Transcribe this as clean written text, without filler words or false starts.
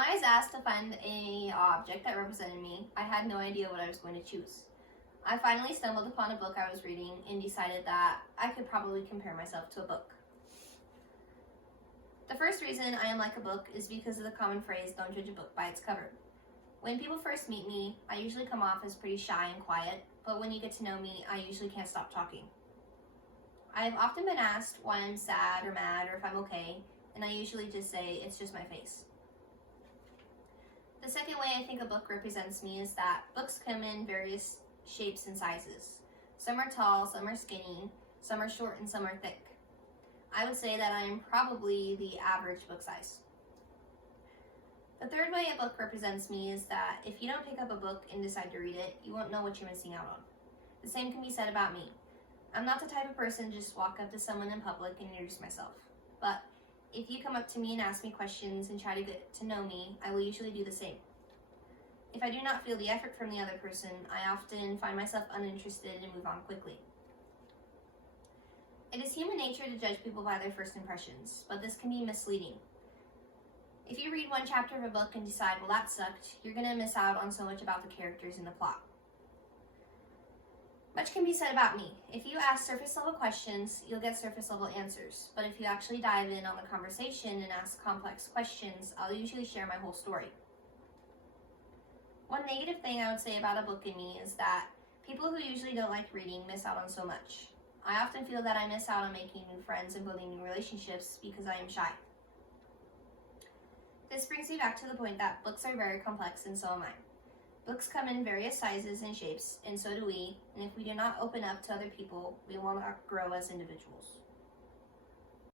I was asked to find an object that represented me, I had no idea what I was going to choose. I finally stumbled upon a book I was reading and decided that I could probably compare myself to a book. The first reason I am like a book is because of the common phrase, don't judge a book by its cover. When people first meet me, I usually come off as pretty shy and quiet, but when you get to know me, I usually can't stop talking. I have often been asked why I'm sad or mad or if I'm okay, and I usually just say, it's just my face. The second way I think a book represents me is that books come in various shapes and sizes. Some are tall, some are skinny, some are short, and some are thick. I would say that I am probably the average book size. The third way a book represents me is that if you don't pick up a book and decide to read it, you won't know what you're missing out on. The same can be said about me. I'm not the type of person to just walk up to someone in public and introduce myself. But if you come up to me and ask me questions and try to get to know me, I will usually do the same. If I do not feel the effort from the other person, I often find myself uninterested and move on quickly. It is human nature to judge people by their first impressions, but this can be misleading. If you read one chapter of a book and decide, well, that sucked, you're going to miss out on so much about the characters and the plot. Much can be said about me. If you ask surface level questions, you'll get surface level answers. But if you actually dive in on the conversation and ask complex questions, I'll usually share my whole story. One negative thing I would say about a book in me is that people who usually don't like reading miss out on so much. I often feel that I miss out on making new friends and building new relationships because I am shy. This brings me back to the point that books are very complex, and so am I. Books come in various sizes and shapes, and so do we, and if we do not open up to other people, we will not grow as individuals.